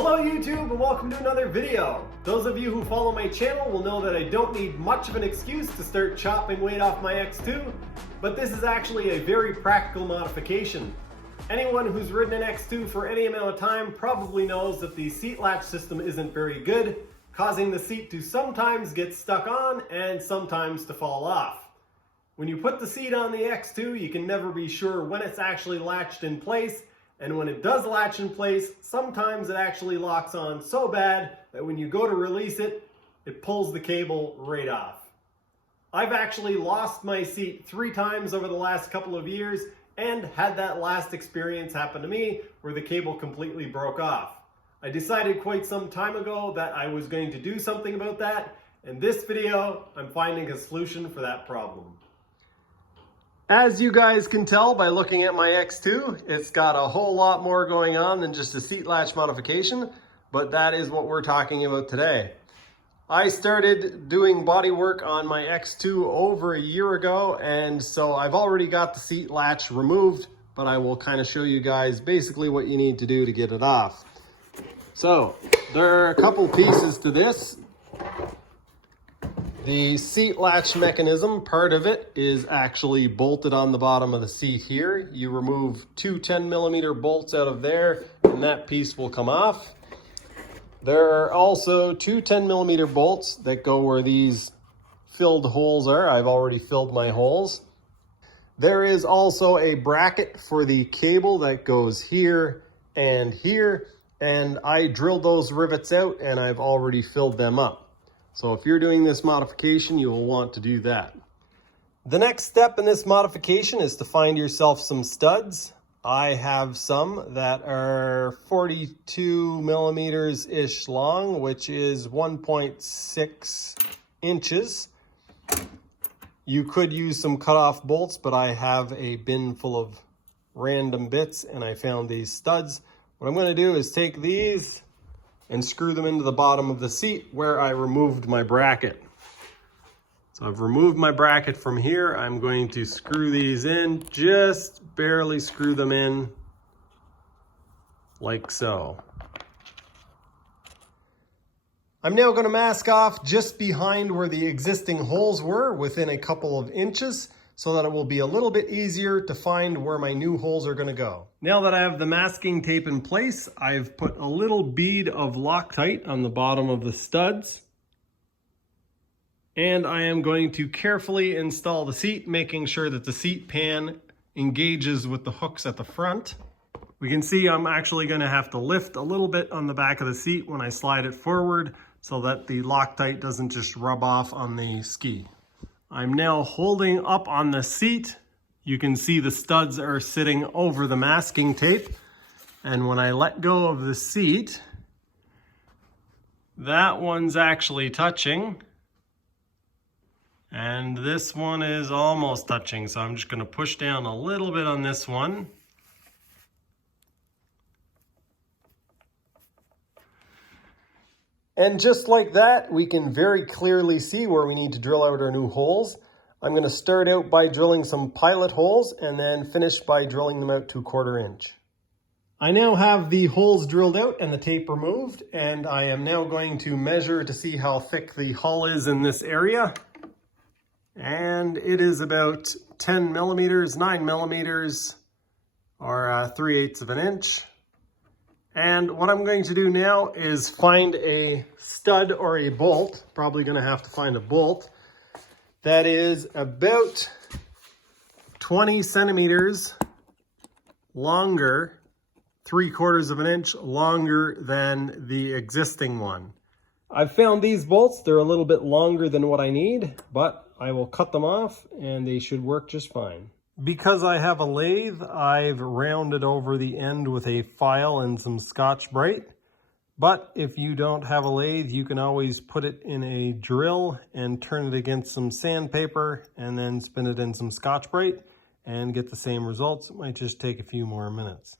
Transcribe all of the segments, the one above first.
Hello YouTube and welcome to another video. Those of you who follow my channel will know that I don't need much of an excuse to start chopping weight off my X2, but this is actually a very practical modification. Anyone who's ridden an X2 for any amount of time probably knows that the seat latch system isn't very good, causing the seat to sometimes get stuck on and sometimes to fall off. When you put the seat on the X2, you can never be sure when it's actually latched in place. And when it does latch in place, sometimes it actually locks on so bad that when you go to release it, it pulls the cable right off. I've actually lost my seat 3 times over the last couple of years and had that last experience happen to me where the cable completely broke off. I decided quite some time ago that I was going to do something about that. In this video, I'm finding a solution for that problem. As you guys can tell by looking at my X2, it's got a whole lot more going on than just a seat latch modification, but that is what we're talking about today. I started doing body work on my X2 over a year ago, and so I've already got the seat latch removed, but I will kind of show you guys basically what you need to do to get it off. So there are a couple pieces to this. The seat latch mechanism, part of it is actually bolted on the bottom of the seat here. You remove 2 10mm bolts out of there and that piece will come off. There are also 2 10mm bolts that go where these filled holes are. I've already filled my holes. There is also a bracket for the cable that goes here, and I drilled those rivets out and I've already filled them up. So if you're doing this modification, you will want to do that. The next step in this modification is to find yourself some studs. I have some that are 42mm-ish long, which is 1.6 inches. You could use some cutoff bolts, but I have a bin full of random bits and I found these studs. What I'm going to do is take these and screw them into the bottom of the seat where I removed my bracket. So I've removed my bracket from here. I'm going to screw these in, just barely screw them in like so. I'm now going to mask off just behind where the existing holes were within a couple of inches, so that it will be a little bit easier to find where my new holes are going to go. Now that I have the masking tape in place, I've put a little bead of Loctite on the bottom of the studs. And I am going to carefully install the seat, making sure that the seat pan engages with the hooks at the front. We can see I'm actually going to have to lift a little bit on the back of the seat when I slide it forward so that the Loctite doesn't just rub off on the ski. I'm now holding up on the seat. You can see the studs are sitting over the masking tape. And when I let go of the seat, that one's actually touching. And this one is almost touching. So I'm just going to push down a little bit on this one. And just like that, we can very clearly see where we need to drill out our new holes. I'm going to start out by drilling some pilot holes and then finish by drilling them out to 1/4 inch. I now have the holes drilled out and the tape removed, and I am now going to measure to see how thick the hull is in this area. And it is about 10mm, 9mm, or 3/8 of an inch. And what I'm going to do now is find a stud or a bolt, probably going to have to find a bolt, that is about 20 centimeters longer, 3/4 of an inch longer than the existing one. I've found these bolts, they're a little bit longer than what I need, but I will cut them off and they should work just fine. Because I have a lathe, I've rounded over the end with a file and some Scotch-Brite. But if you don't have a lathe, you can always put it in a drill and turn it against some sandpaper and then spin it in some Scotch-Brite and get the same results. It might just take a few more minutes.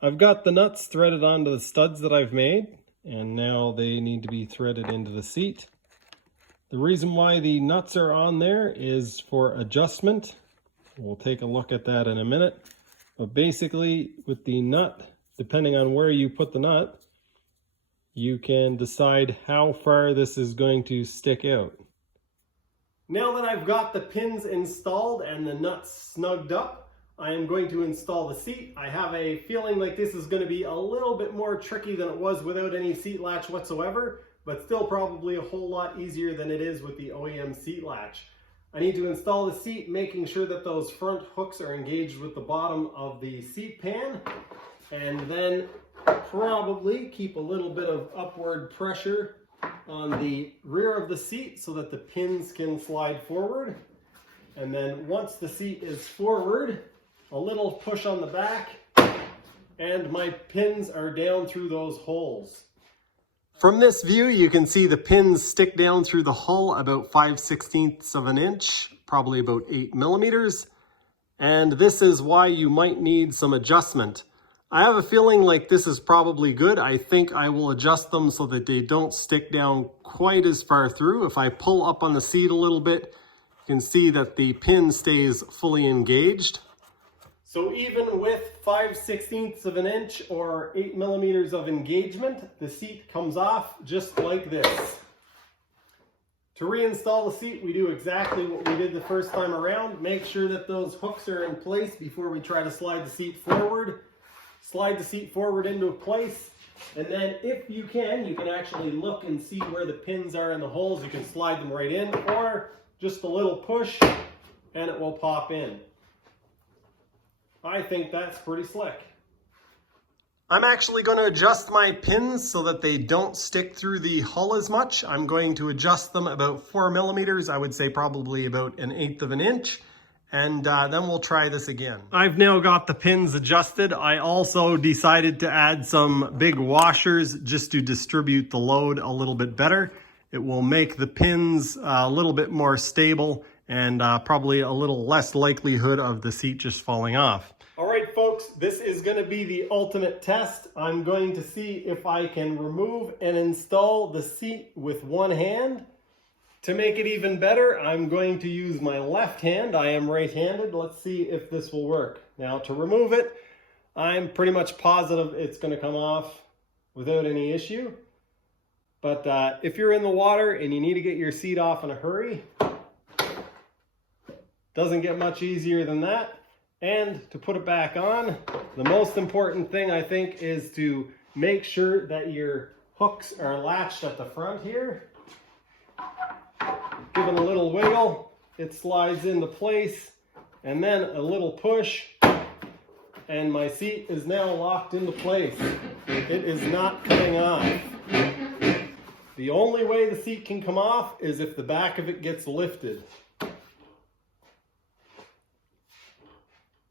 I've got the nuts threaded onto the studs that I've made, and now they need to be threaded into the seat. The reason why the nuts are on there is for adjustment. We'll take a look at that in a minute. But basically, with the nut, depending on where you put the nut, you can decide how far this is going to stick out. Now that I've got the pins installed and the nuts snugged up, I am going to install the seat. I have a feeling like this is going to be a little bit more tricky than it was without any seat latch whatsoever, but still probably a whole lot easier than it is with the OEM seat latch. I need to install the seat, making sure that those front hooks are engaged with the bottom of the seat pan, and then probably keep a little bit of upward pressure on the rear of the seat so that the pins can slide forward. And then once the seat is forward, a little push on the back, and my pins are down through those holes. From this view, you can see the pins stick down through the hull about 5/16 of an inch, probably about 8 millimeters. And this is why you might need some adjustment. I have a feeling like this is probably good. I think I will adjust them so that they don't stick down quite as far through. If I pull up on the seat a little bit, you can see that the pin stays fully engaged. So even with 5/16 of an inch or 8 millimeters of engagement, the seat comes off just like this. To reinstall the seat, we do exactly what we did the first time around. Make sure that those hooks are in place before we try to slide the seat forward. Slide the seat forward into place, and then if you can actually look and see where the pins are in the holes. You can slide them right in, or just a little push and it will pop in. I think that's pretty slick. I'm actually going to adjust my pins so that they don't stick through the hull as much. I'm going to adjust them about 4 millimeters. I would say probably about 1/8 of an inch. And then we'll try this again. I've now got the pins adjusted. I also decided to add some big washers just to distribute the load a little bit better. It will make the pins a little bit more stable and probably a little less likelihood of the seat just falling off. All right, folks, this is going to be the ultimate test. I'm going to see if I can remove and install the seat with one hand. To make it even better, I'm going to use my left hand. I am right-handed. Let's see if this will work. Now, to remove it, I'm pretty much positive it's going to come off without any issue. But if you're in the water and you need to get your seat off in a hurry, doesn't get much easier than that. And to put it back on, the most important thing I think is to make sure that your hooks are latched at the front here. Give it a little wiggle, it slides into place, and then a little push, and my seat is now locked into place. It is not coming off. The only way the seat can come off is if the back of it gets lifted.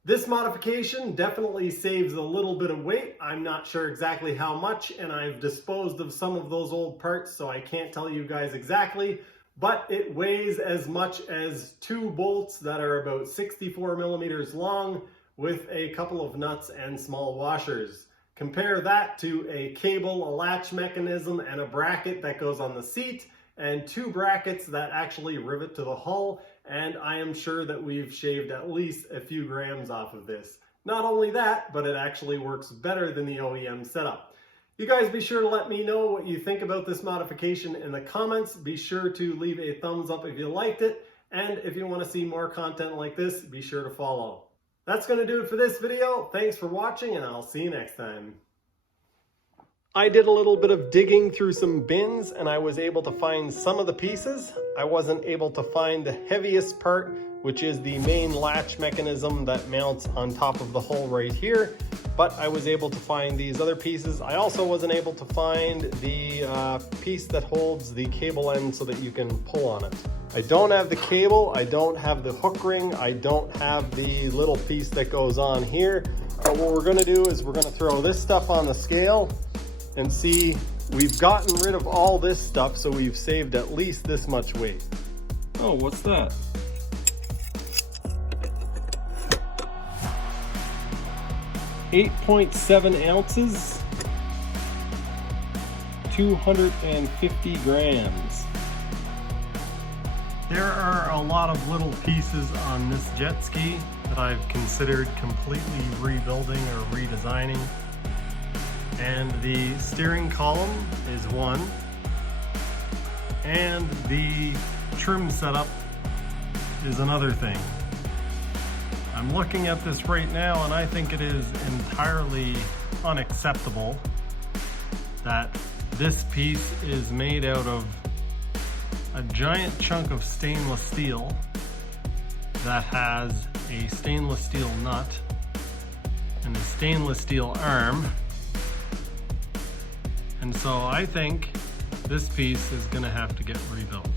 This modification definitely saves a little bit of weight. I'm not sure exactly how much, and I've disposed of some of those old parts, so I can't tell you guys exactly. But it weighs as much as 2 bolts that are about 64 millimeters long with a couple of nuts and small washers. Compare that to a cable, a latch mechanism, and a bracket that goes on the seat, and 2 brackets that actually rivet to the hull, and I am sure that we've shaved at least a few grams off of this. Not only that, but it actually works better than the OEM setup. You guys be sure to let me know what you think about this modification in the comments. Be sure to leave a thumbs up if you liked it. And if you want to see more content like this, be sure to follow. That's going to do it for this video. Thanks for watching, and I'll see you next time. I did a little bit of digging through some bins, and I was able to find some of the pieces. I wasn't able to find the heaviest part, which is the main latch mechanism that mounts on top of the hull right here. But I was able to find these other pieces. I also wasn't able to find the piece that holds the cable end so that you can pull on it. I don't have the cable, I don't have the hook ring, I don't have the little piece that goes on here. But what we're gonna do is we're gonna throw this stuff on the scale and see, we've gotten rid of all this stuff, so we've saved at least this much weight. Oh, what's that? 8.7 ounces, 250 grams. There are a lot of little pieces on this jet ski that I've considered completely rebuilding or redesigning. And the steering column is one. And the trim setup is another thing. I'm looking at this right now and I think it is entirely unacceptable that this piece is made out of a giant chunk of stainless steel that has a stainless steel nut and a stainless steel arm. And so I think this piece is going to have to get rebuilt.